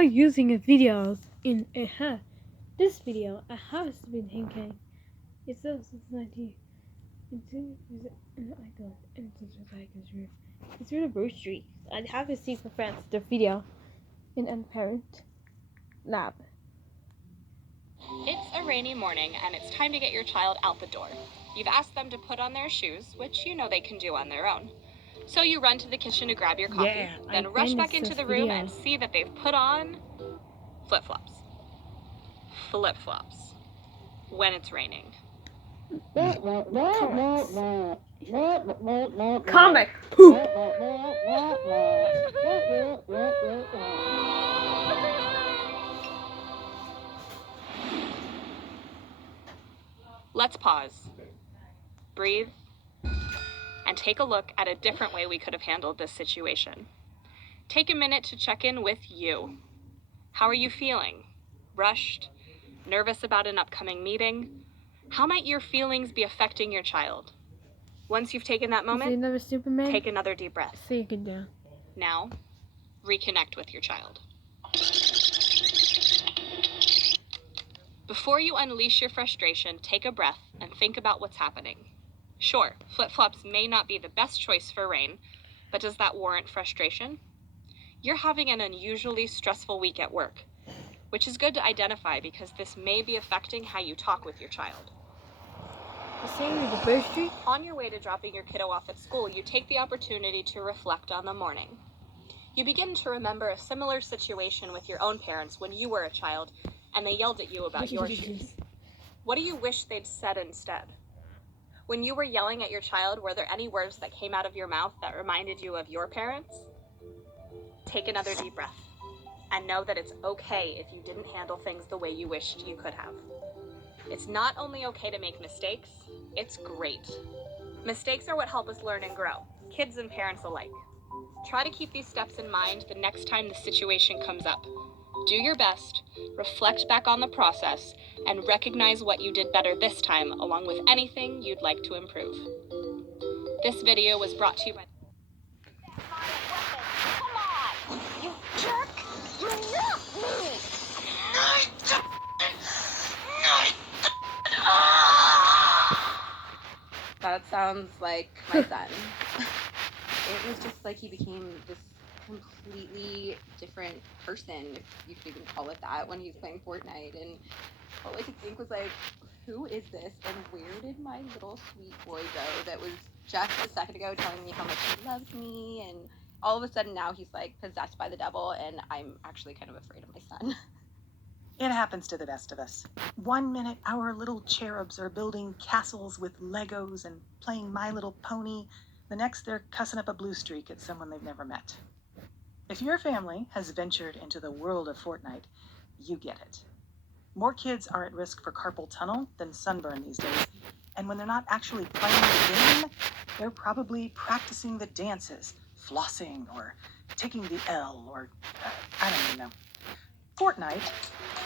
are using a video in this video. I have been thinking. It's not here. It's anniversary. I have to see for friends the video in parent lab. It's a rainy morning and it's time to get your child out the door. You've asked them to put on their shoes, which you know they can do on their own. So you run to the kitchen to grab your coffee, then rush back into the room and see that they've put on flip-flops. Flip-flops. When it's raining. Comic. Let's pause, breathe, and take a look at a different way we could have handled this situation. Take a minute to check in with you. How are you feeling? Rushed? Nervous about an upcoming meeting? How might your feelings be affecting your child? Once you've taken that moment, take another deep breath. Now, reconnect with your child. Before you unleash your frustration, take a breath and think about what's happening. Sure, flip-flops may not be the best choice for rain, but does that warrant frustration? You're having an unusually stressful week at work, which is good to identify because this may be affecting how you talk with your child. On your way to dropping your kiddo off at school, you take the opportunity to reflect on the morning. You begin to remember a similar situation with your own parents when you were a child and they yelled at you about your shoes. What do you wish they'd said instead? When you were yelling at your child, were there any words that came out of your mouth that reminded you of your parents? Take another deep breath and know that it's okay if you didn't handle things the way you wished you could have. It's not only okay to make mistakes, it's great. Mistakes are what help us learn and grow, kids and parents alike. Try to keep these steps in mind the next time the situation comes up. Do your best, reflect back on the process, and recognize what you did better this time, along with anything you'd like to improve. This video was brought to you by... Come on, you jerk! You knocked me! That sounds like my son. It was just like he became this completely different person, if you could even call it that, when he was playing Fortnite. And all I could think was like, who is this? And where did my little sweet boy go that was just a second ago telling me how much he loves me? And all of a sudden now he's like possessed by the devil, and I'm actually kind of afraid of my son. It happens to the best of us. 1 minute, our little cherubs are building castles with Legos and playing My Little Pony. The next, they're cussing up a blue streak at someone they've never met. If your family has ventured into the world of Fortnite, you get it. More kids are at risk for carpal tunnel than sunburn these days, and when they're not actually playing the game, they're probably practicing the dances, flossing, or taking the L, or I don't even know. Fortnite,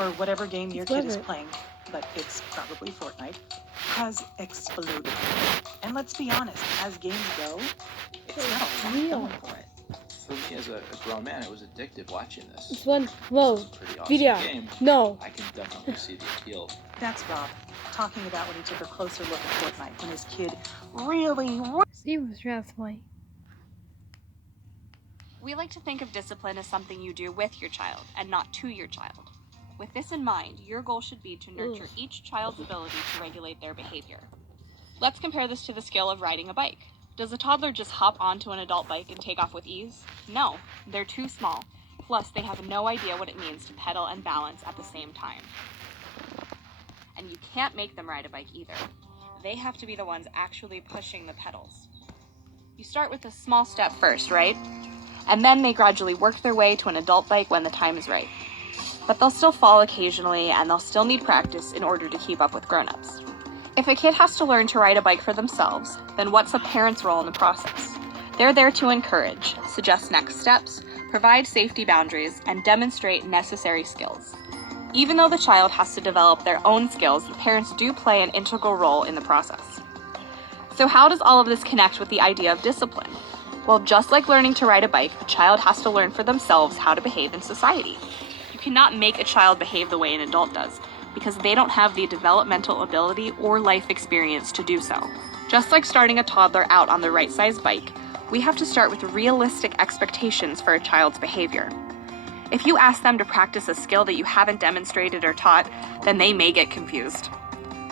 or whatever game your kid is playing, but it's probably Fortnite, has exploded. And let's be honest, as games go, it's not a lot going for it. For me as a grown man, it was addictive watching this. It's one This is a pretty awesome game. No. I can definitely see the appeal. That's Rob, talking about when he took a closer look at Fortnite when his kid really... Steve was playing. We like to think of discipline as something you do with your child and not to your child. With this in mind, your goal should be to nurture each child's ability to regulate their behavior. Let's compare this to the skill of riding a bike. Does a toddler just hop onto an adult bike and take off with ease? No, they're too small. Plus, they have no idea what it means to pedal and balance at the same time. And you can't make them ride a bike either. They have to be the ones actually pushing the pedals. You start with a small step first, right? And then they gradually work their way to an adult bike when the time is right. But they'll still fall occasionally, and they'll still need practice in order to keep up with grown-ups. If a kid has to learn to ride a bike for themselves, then what's a parent's role in the process? They're there to encourage, suggest next steps, provide safety boundaries, and demonstrate necessary skills. Even though the child has to develop their own skills, parents do play an integral role in the process. So how does all of this connect with the idea of discipline? Well, just like learning to ride a bike, a child has to learn for themselves how to behave in society. cannot make a child behave the way an adult does, because they don't have the developmental ability or life experience to do so. Just like starting a toddler out on the right size bike, we have to start with realistic expectations for a child's behavior. If you ask them to practice a skill that you haven't demonstrated or taught, then they may get confused.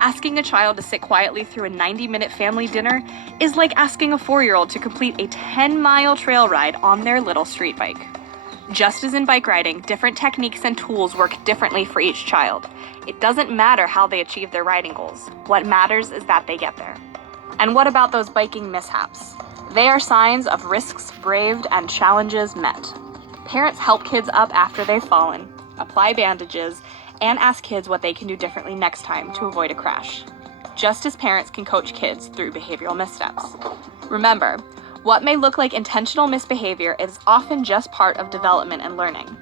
Asking a child to sit quietly through a 90-minute family dinner is like asking a 4-year-old to complete a 10-mile trail ride on their little street bike. Just as in bike riding, different techniques and tools work differently for each child. It doesn't matter how they achieve their riding goals. What matters is that they get there. And what about those biking mishaps? They are signs of risks braved and challenges met. Parents help kids up after they've fallen, apply bandages, and ask kids what they can do differently next time to avoid a crash. Just as parents can coach kids through behavioral missteps. Remember, what may look like intentional misbehavior is often just part of development and learning.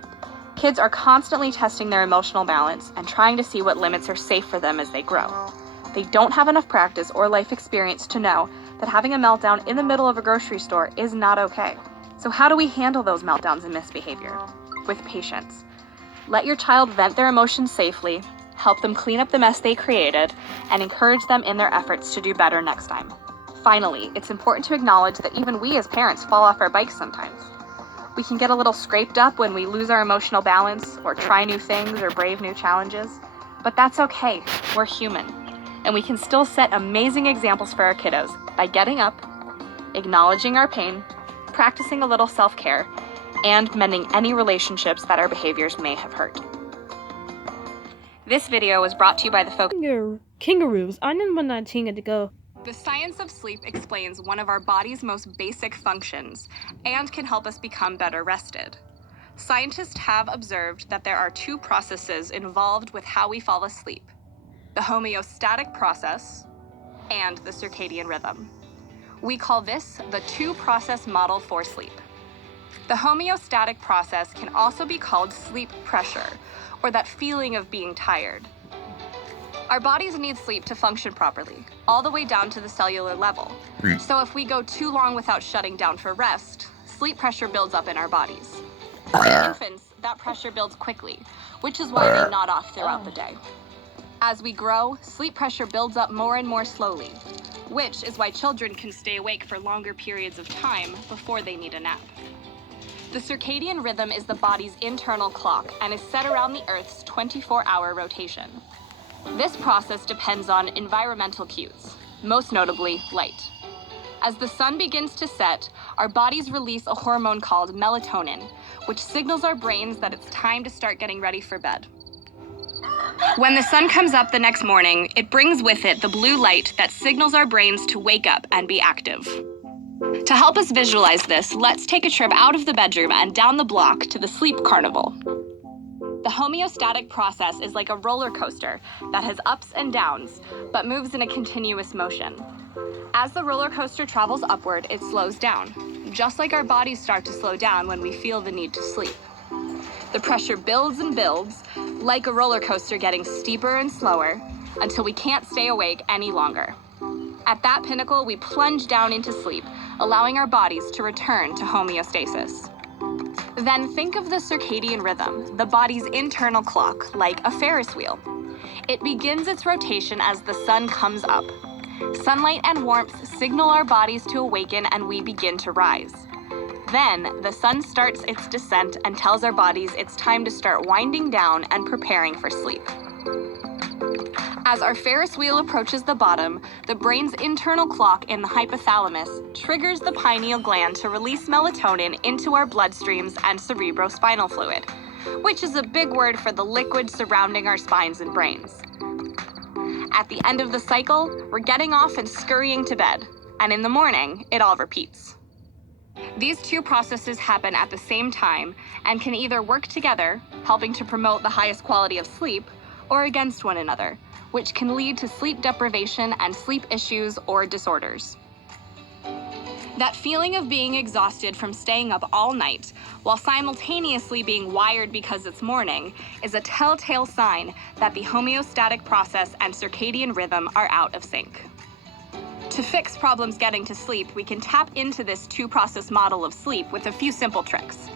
Kids are constantly testing their emotional balance and trying to see what limits are safe for them as they grow. They don't have enough practice or life experience to know that having a meltdown in the middle of a grocery store is not okay. So how do we handle those meltdowns and misbehavior? With patience. Let your child vent their emotions safely, help them clean up the mess they created, and encourage them in their efforts to do better next time. Finally, it's important to acknowledge that even we as parents fall off our bikes sometimes. We can get a little scraped up when we lose our emotional balance, or try new things, or brave new challenges. But that's okay, we're human. And we can still set amazing examples for our kiddos by getting up, acknowledging our pain, practicing a little self-care, and mending any relationships that our behaviors may have hurt. This video was brought to you by the Focus. Kangaroos. I remember 19 years ago. The science of sleep explains one of our body's most basic functions and can help us become better rested. Scientists have observed that there are 2 processes involved with how we fall asleep: the homeostatic process and the circadian rhythm. We call this the 2-process model for sleep. The homeostatic process can also be called sleep pressure, or that feeling of being tired. Our bodies need sleep to function properly, all the way down to the cellular level. So if we go too long without shutting down for rest, sleep pressure builds up in our bodies. In infants, that pressure builds quickly, which is why they nod off throughout the day. As we grow, sleep pressure builds up more and more slowly, which is why children can stay awake for longer periods of time before they need a nap. The circadian rhythm is the body's internal clock and is set around the Earth's 24-hour rotation. This process depends on environmental cues, most notably light. As the sun begins to set, our bodies release a hormone called melatonin, which signals our brains that it's time to start getting ready for bed. When the sun comes up the next morning, it brings with it the blue light that signals our brains to wake up and be active. To help us visualize this, let's take a trip out of the bedroom and down the block to the sleep carnival. The homeostatic process is like a roller coaster that has ups and downs, but moves in a continuous motion. As the roller coaster travels upward, it slows down, just like our bodies start to slow down when we feel the need to sleep. The pressure builds and builds, like a roller coaster getting steeper and slower, until we can't stay awake any longer. At that pinnacle, we plunge down into sleep, allowing our bodies to return to homeostasis. Then think of the circadian rhythm, the body's internal clock, like a Ferris wheel. It begins its rotation as the sun comes up. Sunlight and warmth signal our bodies to awaken and we begin to rise. Then, the sun starts its descent and tells our bodies it's time to start winding down and preparing for sleep. As our Ferris wheel approaches the bottom, the brain's internal clock in the hypothalamus triggers the pineal gland to release melatonin into our bloodstreams and cerebrospinal fluid, which is a big word for the liquid surrounding our spines and brains. At the end of the cycle, we're getting off and scurrying to bed, and in the morning, it all repeats. These 2 processes happen at the same time and can either work together, helping to promote the highest quality of sleep, or against one another, which can lead to sleep deprivation and sleep issues or disorders. That feeling of being exhausted from staying up all night, while simultaneously being wired because it's morning, is a telltale sign that the homeostatic process and circadian rhythm are out of sync. To fix problems getting to sleep, we can tap into this 2-process model of sleep with a few simple tricks.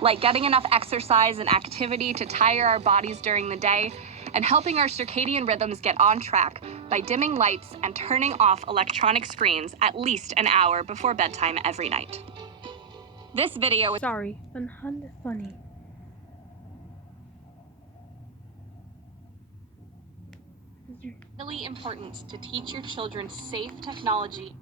like getting enough exercise and activity to tire our bodies during the day, and helping our circadian rhythms get on track by dimming lights and turning off electronic screens at least an hour before bedtime every night. This video is Sorry, unhand funny. really important to teach your children safe technology.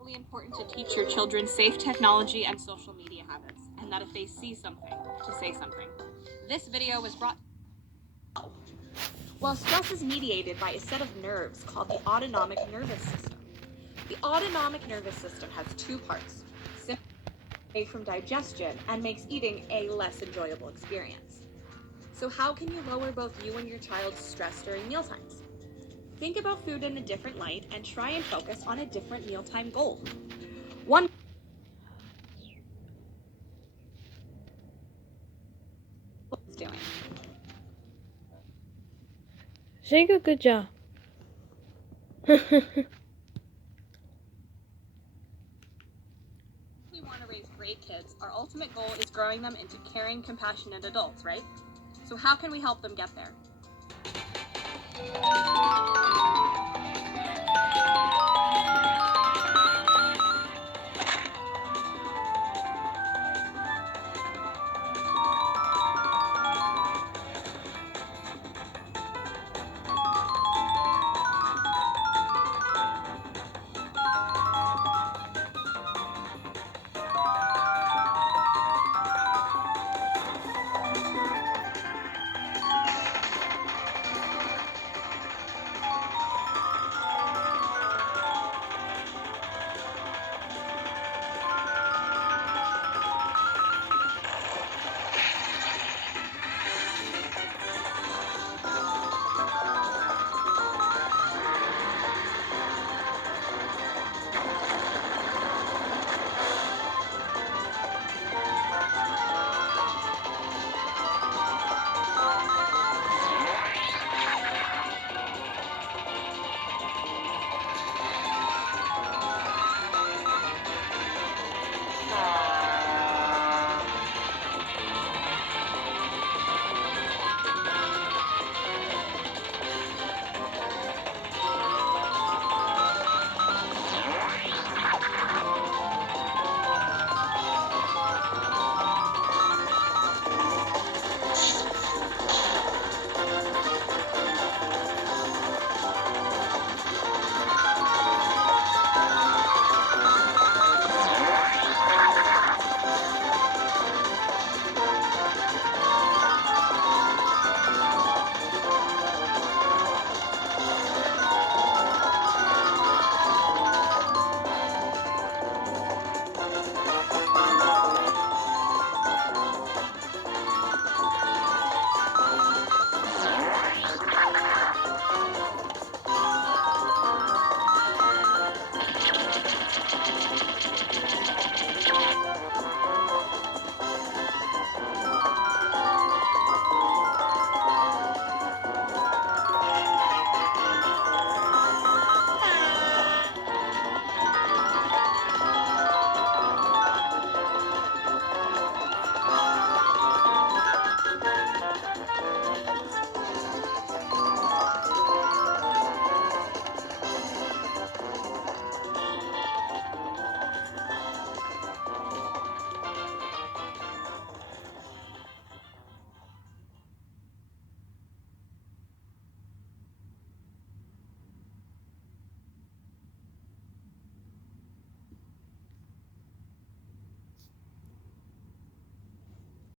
Really important to teach your children safe technology and social media habits, and that if they see something, to say something. This video was brought. Well, stress is mediated by a set of nerves called the autonomic nervous system. The autonomic nervous system has two parts, away from digestion and makes eating a less enjoyable experience. So how can you lower both you and your child's stress during mealtimes? Think about food in a different light and try and focus on a different mealtime goal. One is doing. Shake a good job. We want to raise great kids. Our ultimate goal is growing them into caring, compassionate adults, right? So how can we help them get there?